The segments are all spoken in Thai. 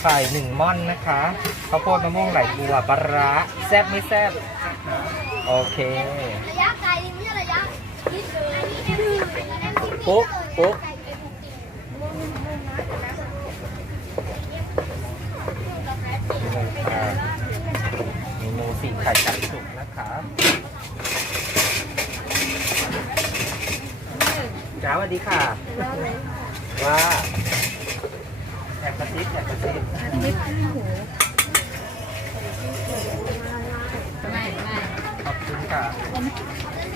ไข่หนึ่งม่อนนะคะข้าวโพดมะม่วงไหลบัวปลาร้าแซ่บไม่แซ่บโอเคระยะไกลนี่ระยะคิดอันนี้เอ็มซีอันนี้เอ็มซีปุ๊บปุ๊บเมนูสี่ไข่ไก่สุกนะคะจ้าสวัสดีค่ะว่า แอบกระซิบแอบกระซิบไม่หูขอบคุณค่ะ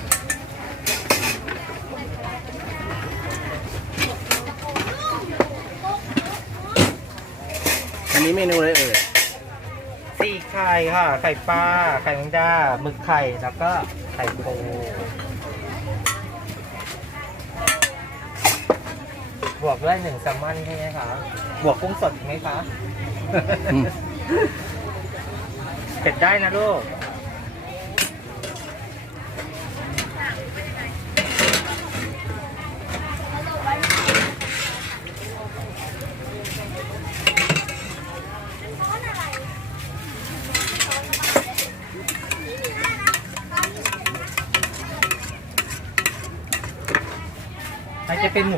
อันนี้เมนูอะไรเอ่ยสี่ไข่ค่ะ ไข่ปลา ไข่แมงดาหมึกไข่ แล้วก็ไข่ปู วกด้วยหนึ่งแซลมอนใช่ไหมคะบวกกุ้งสดอีกไหมคะ อืม เผ็ดได้นะลูก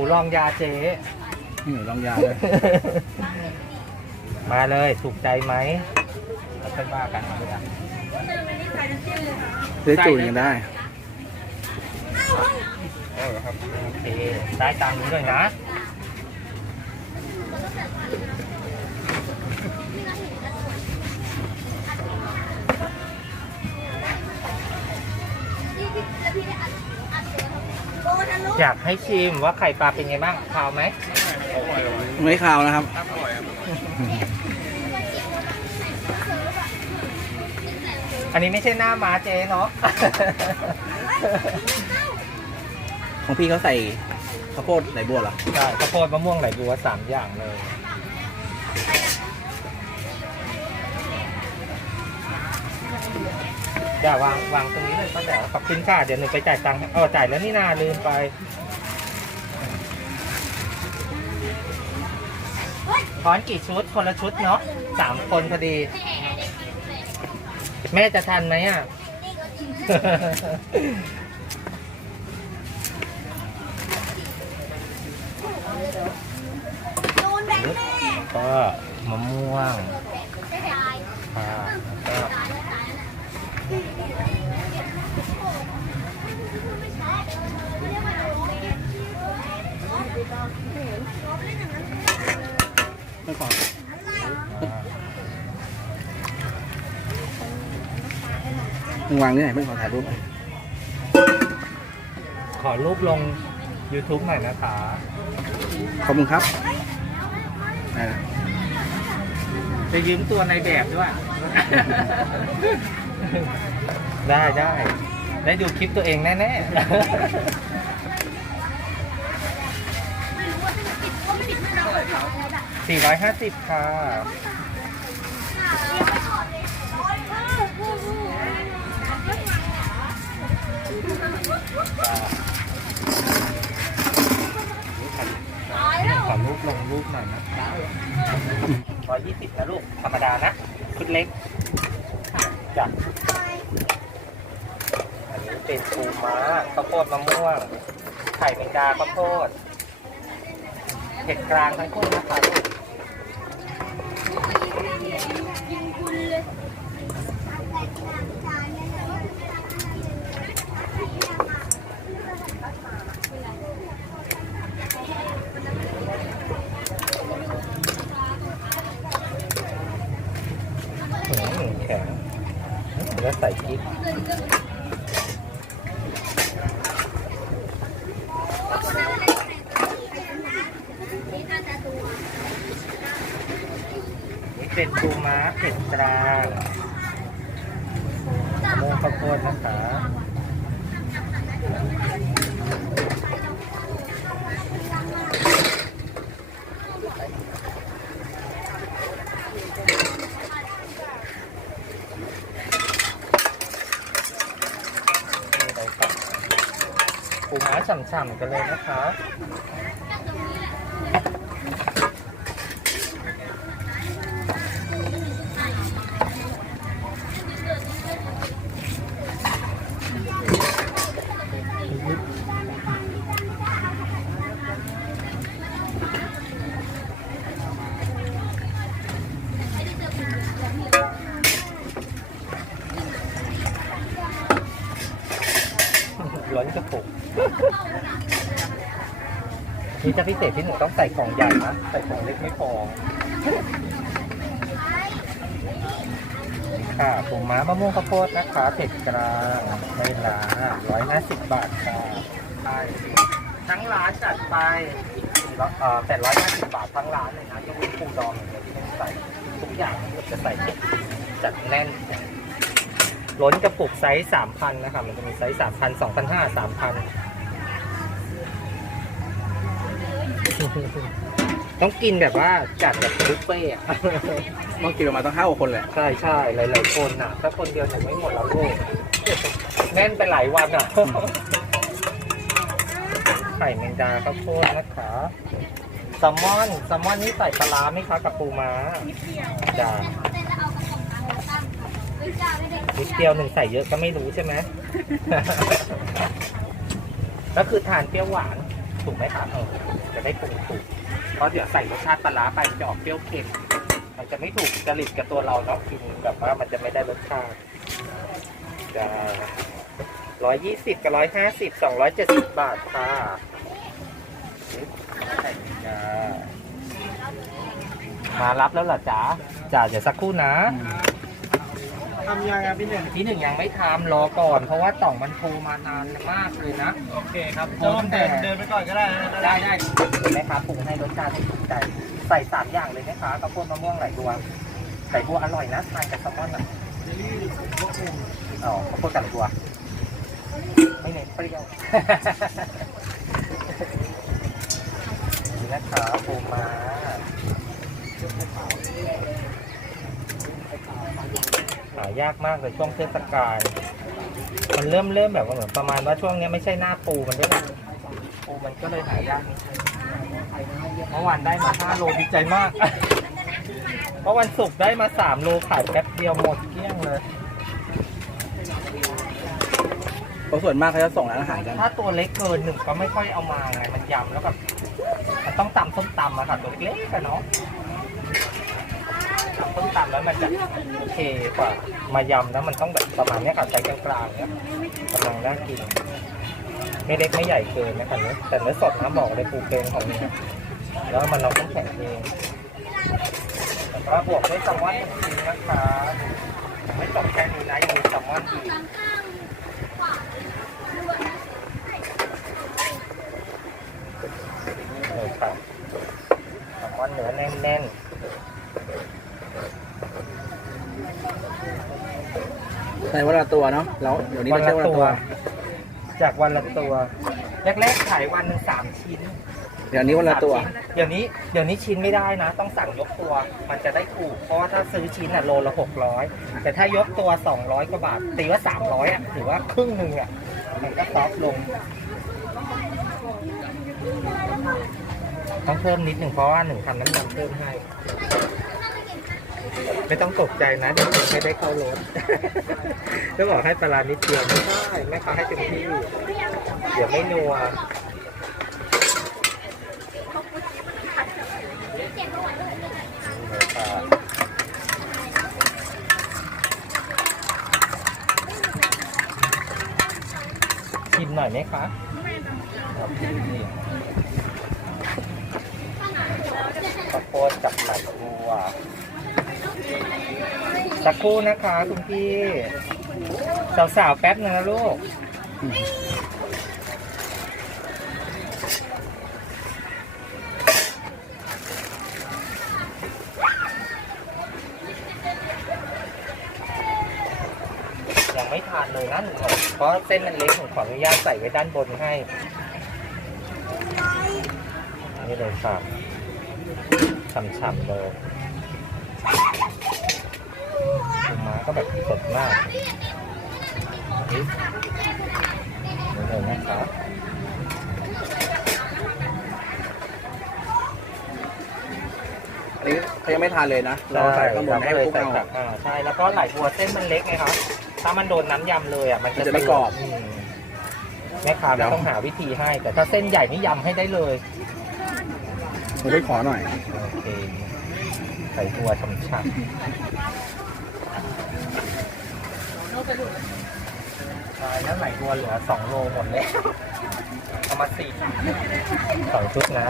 อาจจะเป็นหมูรองยาเจ๊ นี่หนูลองยาเลย มาเลยถูกใจไหมเราค่อยว่ากันนะซื้อจุ่ยยังได้ เออครับโอเคได้ตามนี้เลยนะ อยากให้ชิมว่าไข่ปลาเป็นไงบ้างคาวไหมไม่ขาวนะครับ อันนี้ไม่ใช่หน้าม้าเจ๊เนาะ ของพี่เขาใส่ข้าวโพดไหลบัวเหรอ ใช่ข้าวโพดมะม่วงไหลบัวสามอย่างเลย อย่าวางวางตรงนี้เลยป้าแต๋วขอบคุณค่ะเดี๋ยวหนูไปจ่ายตังค์ให้เออจ่ายแล้วนี่นาลืมไปช้อนกี่ชุดคนละชุดเนาะสามคนพอดี แม่จะทันไหมอะโดนแบงค์แน่ก็มะม่วง ได้ตาย ค่ะแล้วก็ ตายแล้วตายแล้ว ไม่ขอมึงวางนี่ไหนไม่ขอถ่ายรูปหน่อยขอรูปลง YouTube หน่อยนะคะขอบคุณครับได้นะจะยืมตัวในแบบด้วย ได้ได้ ได้ดูคลิปตัวเองแน่ ๆ 450 ค่ะ ขอรูปลงรูปหน่อยนะร้อยยี่สิบนะลูก ธรรมดานะ ชุดเล็กจ้ะอันนี้เป็นปูม้าข้าวโพดมะม่วง ไข่แมงดาข้าวโพดเผ็ดกลางทั้งคู่นะคะลูก แข็งแล้วใส่พริกนี่เป็นปูม้าเผ็ดกลางมงข้าวโพดนะคะมีอะไรต่อ ฉ่ำกันเลยนะคะ ล้นกระปุก นี่ จะพิเศษที่หนูต้องใส่กล่องใหญ่นะใส่กล่องเล็กไม่พอค่ะปูม้ามะม่วงข้าวโพดนะคะเผ็ดกลางในร้านร้อยห้าสิบบาทค่ะใช่ทั้งร้านจัดไปแปดร้อยห้าสิบบาททั้งร้านเลยนะยกเว้นปูดองอย่างเดียวที่ไม่ใส่ทุกอย่างจะใส่จัดแน่นล้นกระปุกไซส์สามพันนะครับมันจะมีไซส์สามพันสองพันห้าสามพัน ต้องกินแบบว่าจัดแบบบุฟเฟ่ต์อะต้องกินประมาณต้องห้าหกคนแหละ ใช่ใช่หลายๆคนอะ ถ้าคนเดียวหนูไม่หมดแล้วลูกแน่นไปหลายวันอะ ไข่แมงดาข้าวโพดนะคะแซลมอนแซลมอนนี่ใส่ปลาร้าไหมคะกับปูม้าจ้าเต้นแล้วเอากระป๋องน้ำมาตั้งเฮ้ยจ้าไม่ได้นิดเดียวหนึ่งใส่เยอะก็ไม่รู้ใช่ไหม ก็คือทานเปรี้ยวหวาน ถูกไหมคะเออจะได้ปรุงถูกเพราะเดี๋ยวใส่รสชาติปลาร้าไปจะออกเปรี้ยวเค็มมันจะไม่ถูกจริตกับตัวเราเนาะกินแบบว่ามันจะไม่ได้รสชาติจะร้อยยี่สิบกับร้อยห้าสิบสองร้อยเจ็ดสิบบาทค่ะมารับแล้วเหรอจ๊ะจ้าเดี๋ยวสักครู่นะ ทำยังไงพี่หนึ่งพี่หนึ่งยังไม่ทำรอก่อน เพราะว่าต่องมันโทรมานานมากเลยนะ โอเคครับโอ้เดินตั้งแต่ เดินไปก่อนก็ได้นะได้ได้เห็นไหมครับปรุงให้รสชาติให้ถูกใจใส่สามอย่างเลยนะคะข้าวโพดมะม่วงไหลบัวไหลบัวอร่อยนะทานกับแซลมอนอะอ๋อข้าวโพดกับไหลบัว ไม่เน้นเปรี้ยวนี่นะคะปูม้า หายากมากเลยช่วงเทศกาลมันเริ่มเริ่มแบบว่าเหมือนประมาณว่าช่วงเนี้ยไม่ใช่หน้าปูมันด้วยแหละปูมันก็เลยหายากนิดนึงเมื่อวานได้มาห้าโลดีใจมาก เพราะวันศุกร์ได้มาสามโลขายแป๊บเดียวหมดเกลี้ยงเลย เพราะส่วนมากเขาจะส่งร้านอาหารกัน ถ้าตัวเล็กเกินหนึ่งก็ไม่ค่อยเอามาไงมันยำแล้วแบบมันต้องตำส้มตำอะค่ะตัวเล็กๆกันเนาะ ตำต้มตำแล้วมันจะโอเคกว่ามายำแล้วมันต้องแบบประมาณนี้ค่ะใช้กลางๆเนี้ยกำลังน่ากิน ไม่เล็กไม่ใหญ่เกินนะคะเนื้อแต่เนื้อสดนะบอกเลยปูเกงของนี้นะแล้วมันเราต้องแข็งเองแล้วก็บวกด้วยแซลมอนหนึ่งชิ้นนะคะไม่จบแค่นี้นะยังมีแซลมอนอีก เลยค่ะแซลมอนเนื้อแน่น ใส่วันละตัวเนาะแล้วเดี๋ยวๆนี้ไม่ใช่วันละตัว จากวันละตัว แรกๆขายวันหนึ่งสามชิ้นเดี๋ยวนี้วันละตัว สามชิ้นเดี๋ยวนี้เดี๋ยวนี้ชิ้นไม่ได้นะ ต้องสั่งยกตัว มันจะได้ถูก เพราะว่าถ้าซื้อชิ้นอะโลละหกร้อยแต่ถ้ายกตัวสองร้อยกว่าบาทตีว่าสามร้อยอะถือว่าครึ่งหนึ่งอะมันก็ซอฟต์ลง ต้องเพิ่มนิดหนึ่งเพราะว่าหนึ่งทำน้ำยำเพิ่มให้ ไม่ต้องตกใจนะเดี๋ยวคุณไม่ได้เข้ารถจะบอกให้ปลาร้านิดเดียวไม่ได้แม่ค้าให้เต็มที่เดี๋ยวไม่นัวชิมหน่อยไหมคะครับนี่ข้าวโพดกับไหลบัว สักครู่นะคะคุณพี่สาวๆแป๊บนึงนะลูก ยังไม่ทานเลยนะหนูขอเพราะเส้นมันเล็กหนูขออนุญาตใส่ไว้ด้านบนให้ นี่เลยค่ะฉ่ำๆเลย ก็แบบสดมากนี่เดี๋ยวนะครับอันนี้เขายังไม่ทานเลยนะ เราใส่ข้าหมดให้พวกเรา อ่าใช่แล้วก็ไหลายตัวเส้นมันเล็กไงครับถ้ามันโดนน้ำยำเลยอะมันจะไม่กรอบแม่ค้าก็ต้องหาวิธีให้ แต่ถ้าเส้นใหญ่นี่ยำให้ได้เลยผมได้ขอหน่อยโอเคใส่ตัวช่ำ ๆใช่แล้วไหลบัวเหลือสองโลหมดแล้วเอามาสี่สองชุดนะ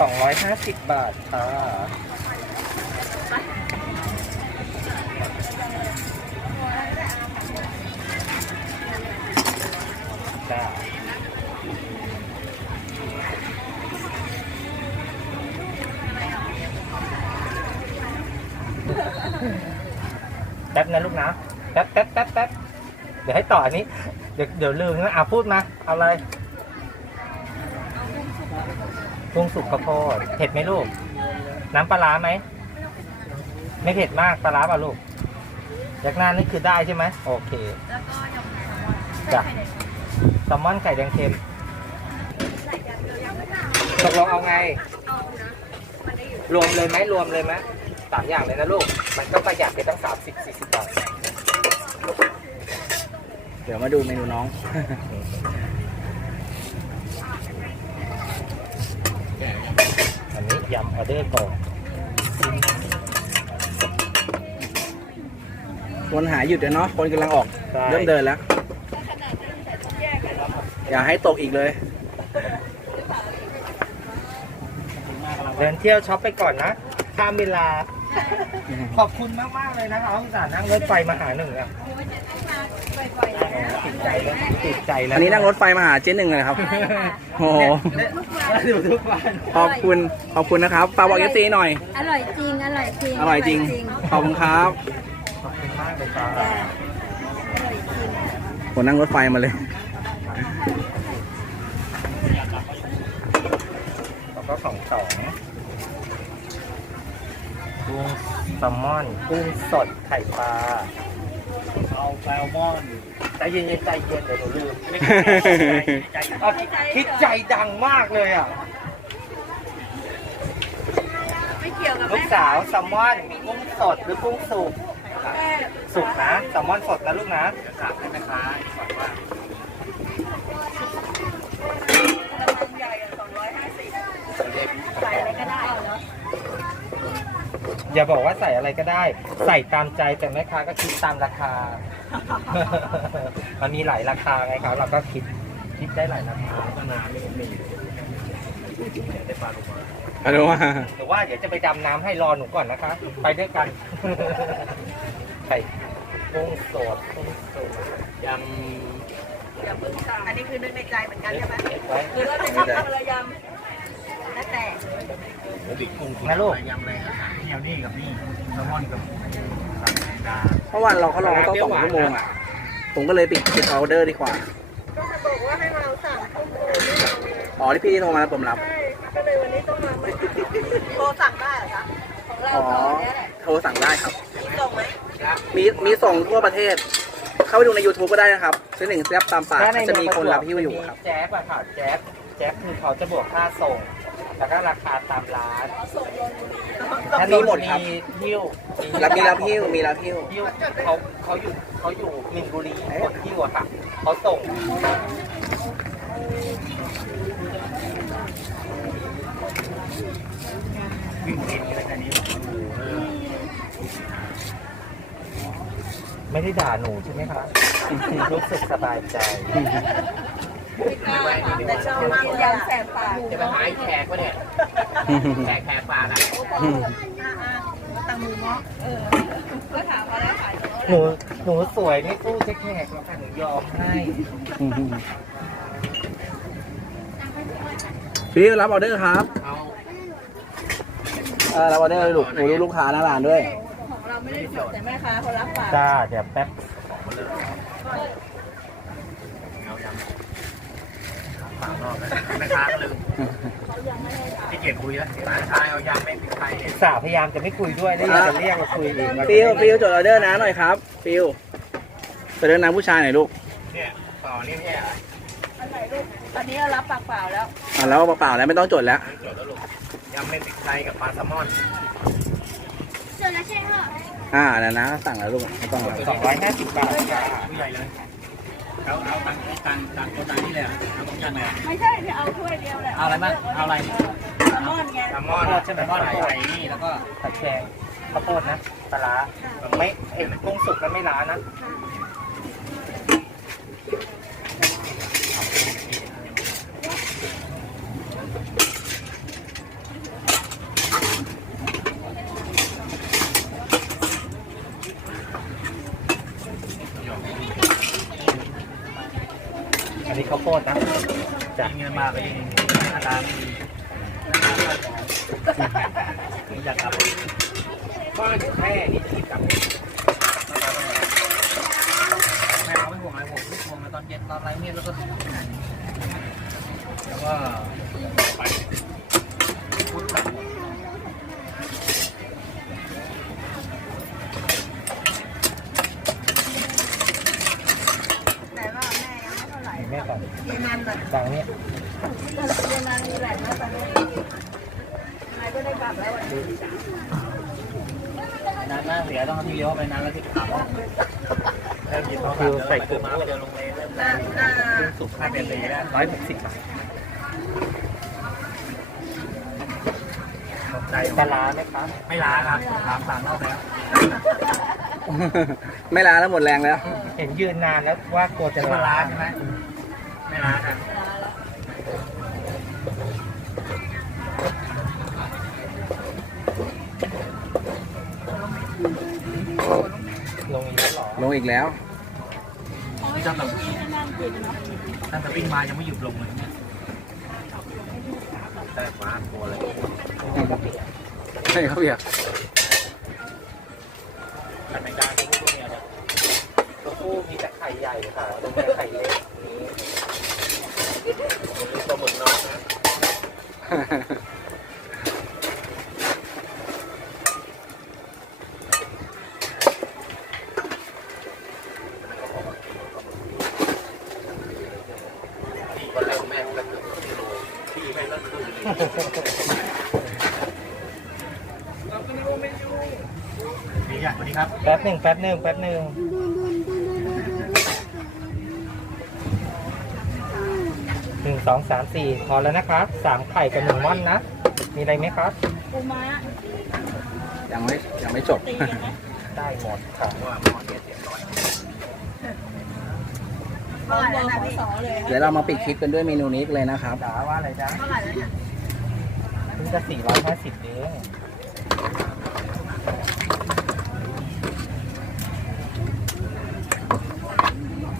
สองร้อยห้าสิบบาทค่ะจ้า บนะลูกนะแป๊บแป๊บแป๊บแป๊บเดี๋ยวให้ต่ออันนี้ เดี๋ยวเดี๋ยวลืมนะอะพูดมา เอาอะไรกุ้งสุกข้าวโพดเผ็ดไหมลูก น้ำปลาร้าไหม ไม่เผ็ดมากปลาร้าป่ะลูกยักหน้านี่คือได้ใช่ไหมโอเค แล้วก็ยำจ้ะแซลมอนไข่แดงเค็มตกลงเอาไง รวมเลยไหมรวมเลยไหม สามอย่างเลยนะลูก มันก็ประหยัดไปตั้งสามสิบสี่สิบบาท เดี๋ยวมาดูเมนูน้อง อันนี้ยำออเดอร์ก่อนคนหาหยุดเลยเนาะ คนกำลังออก ใช่ เริ่มเดินแล้ว อย่าให้ตกอีกเลย เดินเที่ยวช็อปไปก่อนนะข้ามเวลา ขอบคุณมากมากๆเลยนะครับอุตส่าห์นั่งรถไฟมาหาหนึ่งอะติดใจแล้วติดใจแล้วอันนี้นั่งรถไฟมาหาเจ๊หนึ่งเลยครับ โอ้โหอยู่ทุกวันขอบคุณ ขอบคุณนะครับฝากบอกเอฟซีหน่อย อร่อยจริง อร่อยจริง อร่อยจริง ขอบคุณครับ ขอบคุณมากเลยครับจ้ะอร่อยจริงผมนั่งรถไฟมาเลยแล้วก็ของสอง กุ้งแซลมอน กุ้งสดไข่ปลาเอาแซลมอนใจเย็นๆใจเย็นเดี๋ยวหนูลืมเอาคิดใจดังมากเลยอะ ไม่เกี่ยวกับลูกสาวแซลมอนกุ้งสดหรือกุ้งสุกสุกนะแซลมอนสดนะลูกนะถามให้แม่ค้าก่อนว่าอย่าบอก ว่าใส่อะไรก็ได้ ใส่ตามใจแต่แม่ค้าก็คิดตามราคา มันมีหลายราคาไงครับ เราก็คิดคิดได้หลายราคาก็น้ำไม่มีได้ปลาลงมาฮัลโหลว่าหรือว่าเดี๋ยวจะไปดำน้ำให้รอหนูก่อนนะคะ ไปด้วยกันไข่กุ้งสดกุ้งสดยอันนี้คือนึกในใจเหมือนกันใช่ไหมำเก็บไว้คือเราจะทำอะไรยำ แล้วแต่นะลูก ยำอะไรครับเหนียวนี่กับนี่แซลมอนกับดาเมื่อวานเราเขารอต้องสองชั่วโมงอะ ผมก็เลยปิดปิดออเดอร์ดีกว่า ก็จะบอกว่าให้เราสั่งต้มเลยไม่เอาเลยอ๋อที่พี่ที่โทรมาแล้วผมรับ ใช่ก็เลยวันนี้ต้องมาใหม่โทรสั่งได้เหรอคะของเราอ๋อ ตอนนี้แหละโทรสั่งได้ครับ มีส่งไหมมีมีส่งทั่วประเทศ เข้าไปดูใน YouTube ก็ได้นะครับซื้อหนึ่งแซ่บตามปากถ้าในจะเมืมีองคนรับหิ้วอยู่จะมีครับ แจ๊บอะค่ะแจ๊บแจ๊บคือเขาจะบวกค่าส่ง แล้วก็ราคาตามร้านถ้ามีหมดครับ มีหิ้วรับมีรับหิ้วมีรับหิ้วหิ้วเขาเขาอยู่เขาอยู่มินบุรีคนหิ้วอะค่ะเขาส่งวิ่งกินอะไรกันนี้ไม่ได้ด่าหนูใช่ไหมคะรู้สึกสบายใจ แต่ชอบมากเลยยำแสบปากจะไปหาไอ้แขกวะเนี่ยแขกแขกปากอะตังมือเออก็ถามมาแล้วขายหนูหนูสวยไม่สู้จ๊แขกหรอกค่ะหนูยอมให้พี่รับออเดอร์ครับเออรับออเดอร์เลยลูกหนูดูลูกค้าหน้าร้านด้วย ของเราไม่ได้สดแต่แม่ค้าเขารับปากจ้าเดี๋ยวแป๊บ ปากนอกเลยแม่ค้าก็ลืมที่เกียจคุยแล้วร้านค้าเอายำไม่ติดใครสาวพยายามจะไม่คุยด้วยแล้วยังจะเรียกมาคุยอีกฟิวฟิวจดออเดอร์นะหน่อยครับ ฟิวจดออเดอร์น้ำผู้ชายหน่อยลูกเนี่ยอเปล่านี่ไม่ใช่เหรออันไหนลูกอันนี้เรารับปากเปล่าแล้วอะแล้วเปล่าๆแล้วไม่ต้องจดแล้วไม่จดแล้วลูกยำเม็ดพริกไทยกับปลาแซลมอนเสร็จแล้วใช่ไหมอ่าแล้วนะสั่งแล้วลูกไม่ต้องแล้วสองร้อยห้าสิบบาทจ้าผู้ใหญ่เลย เอาเอาตังค์ตังค์ตังค์ตัวตังค์นี่เลยเหรอเอาต้องจันเลยเหรอไม่ใช่ที่เอาถ้วยเดียวแหละเอาอะไรบ้างเอาอะไรแซลมอนไงแซลมอนใช่ไหมแซลมอนไข่นี่แล้วก็ ผัดแกงข้าวโพดนะปลาร้าไม่เอ็นกุ้งสุกแล้วไม่ล้านะ อันนี้ข้าวโพดนะ จ่าย เงินมาไปเองหน้าตาไม่ดีไม่อยากกลับก็แค่นี้ที่กลับแม่เอาไม่ห่วงอะไรผมห่วงตอนเย็นตอนไรเงียบแล้วก็แล้วก็ไปพูดกลับ ไหนว่าแม่ยังไม่เท่าไหร่ แม่ก่อน เยนันแบบ ดังเนี่ย เยนันมีแหล่งนะตอนนี้ยังไงก็ได้กลับแล้ววันนี้ นานหน้าเสียต้องที่เลี้ยวไปนานแล้วที่ขับเริ่มหยิบโทรศัพท์ใส่กลุ่มมาเดินลงเลยเริ่ม หน้าหน้า สุกค่าเป็นเลยแล้วร้อยหกสิบบาทตกใจปลาร้าไหมครับ ไม่ลาครับถามสามรอบแล้วไม่ลาแล้วหมดแรงแล้ว เห็นยืนนานแล้วว่ากลัวจะไม่ลาใช่ไหมไม่ลาครับลงอีกแล้วเหรอลงอีกแล้วตั้งแต่ ตั้งแต่วิ่งมายังไม่หยุดลงเลยเนี่ยแต่ฟ้ากลัวเลยใช่ครับเพียแต่ไม่ได้ที่พวกเนี้ยตัวผู้มีแต่ไข่ใหญ่ค่ะตัวเมียไข่เล็ก มีปลาหมึกน้อยนะ พี่ก็เร็วแม่งก็คือพี่รู้พี่แม่งก็คือมีอย่างวันนี้ครับ แป๊บ หนึ่งแป๊บหนึ่งแป๊บหนึ่งหนึ่งสองสามสี่พอแล้วนะครับสามไข่กับหนึ่งม่อนนะ มีอะไรไหมครับ ปูม้ายังไม่ยังไม่จบ ตีกันไหมได้หมดค่ะว่าหม้อนี้เจ็ดร้อยเท่าไหร่แล้วนะพี่สอเลยเดี๋ยวเรามาปิดคลิปกันด้วยเมนูนี้เลยนะครับ จ๋าว่าอะไรจ๊ะเท่าไหร่แล้วเนี่ยเพิ่งจะสี่ร้อยห้าสิบเอง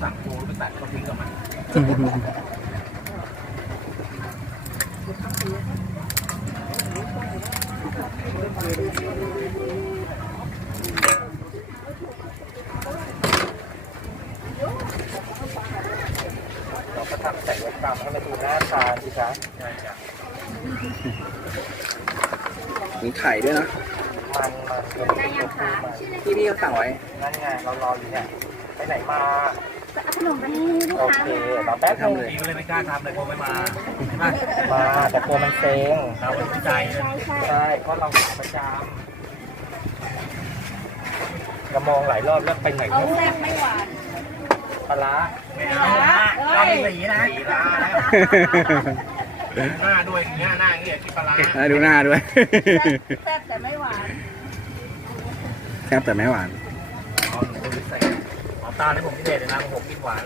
สั่งปูไปตัดก็ทิ้งกับมัน เราก็ทำใส่รถกรรมให้มาดูหน้าตาสิจ๊ะใช่จ้ะมีไข่ด้วยนะมันมันเป็นตัวผู้มันที่พี่เขาสั่งไว้ นั่นไงเรารออยู่เนี่ย ไปไหนมา เอาขนมไปให้ลูกโอค้าเคเราแป๊บนึงทำเลยพี่ก็เลยไม่กล้าทำเลยกลัวไม่มาใช่ไหมมาแต่กลัวมันเซ็งเราเป็นผู้ใจเลยใช่เพราะเราขาประจำเรามองหลายรอบแล้วไปไหนเอาไม่แซ่บไม่หวานปลาร้าไม่เอาเราเป็นสีนะสีลาแล้วหน้าด้วยอย่างเงี้ยหน้าอย่างเงี้ยที่ปลาร้าอะดูหน้าด้วย แซ่บแต่ไม่หวาน แซ่บแต่ไม่หวาน เอาตาในผมพิเศษเลยนะผมกินหวาน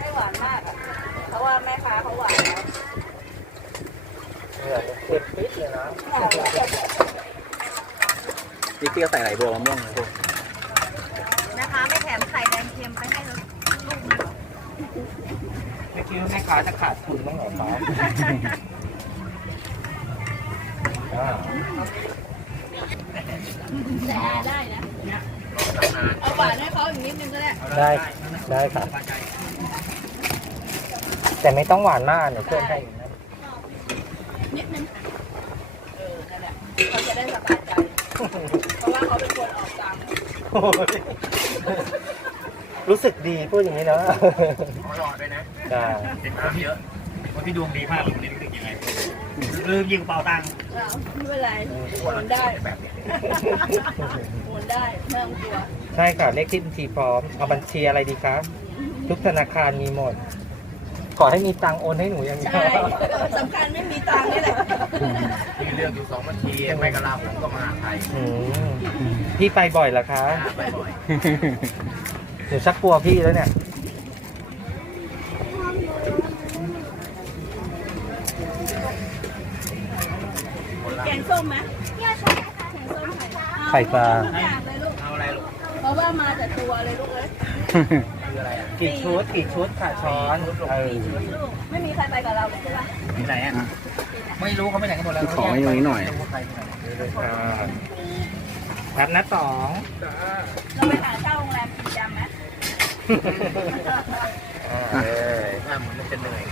ไม่หวานมากอะเพราะว่าแม่ค้าเขาหวานแล้วเหงื่อเนี่ยเค็มปิดเลยนะนี่พี่ก็ใส่ไหลบัวมะม่วงนะพวกนะคะไม่แถมไข่แดงเค็มไปให้ลูกนะไม่คิดว่าแม่ค้าจะขาดทุนบ้างเหรอครับอ่า แต่ได้นะตั้งนานเอาหวานให้เขาอีกนิดนึงก็ได้ได้ ได้ครับแต่ไม่ต้องหวานมากเดี๋ยวเพื่อนให้อยู่นะนิดนึงเออนั่นแหละเขาจะได้สบายใจเพราะว่าเขาเป็นคนออกตังค์โอ้ยรู้สึกดีพูดอย่างนี้เนาะขอหลอดด้วยนะจ้าเป็นคนเยอะเป็นคนที่ดวงดีมากเลยวันนี้รู้สึกยังไง ลืมยิงเป๋าตังค์เราไม่เป็นไรโอนได้แบบนี้โอนได้ไม่ต้องกลัวใช่ค่ะเลขที่บัญชีพร้อมเอาบัญชีอะไรดีครับทุกธนาคารมีหมด ขอให้มีตังค์โอนให้หนูอย่างเดียวใช่สำคัญไม่มีตังค์นี่แหละมีเรื่องอยู่สองบัญชีไม่กระลาผมก็มาหาไทยอืมพี่ไปบ่อยเหรอคะ ไปบ่อยหนูชักกลัวพี่แล้วเนี่ย แกง ส้มไหมเนี่ยใช่ค่ะแกงส้มไข่ปลาไข่ปลา ทุกอย่างเลยลูก เอาอะไรลูกเพราะว่ามาแต่ตัวเลยลูกเอ้ยคืออะไรอะกี่ชุดกี่ชุดค่ะช้อนเออลูก ไม่มีใครไปกับเราเลยใช่ปะที่ไหนอะ ไม่รู้เขาไปไหนกันหมดแล้วขอให้ตรงนี้หน่อยไม่รู้ว่าใครที่ไหนนี่เลยค่ะรับนะสองเราไปหาเช่าโรงแรมกี่จำไหมอ่าเออถ้าเหมือนมันจะเหนื่อย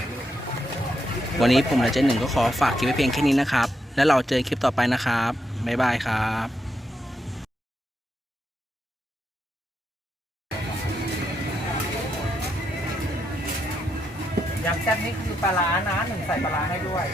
วันนี้ผมและเจ๊หนึ่งก็ขอฝากคลิปไว้เพียงแค่นี้นะครับ แล้วเราเจอคลิปต่อไปนะครับ บ๊ายบายครับยำแซ่บนี่คือปลาร้านะหนึ่งใส่ปลาร้าให้ด้วย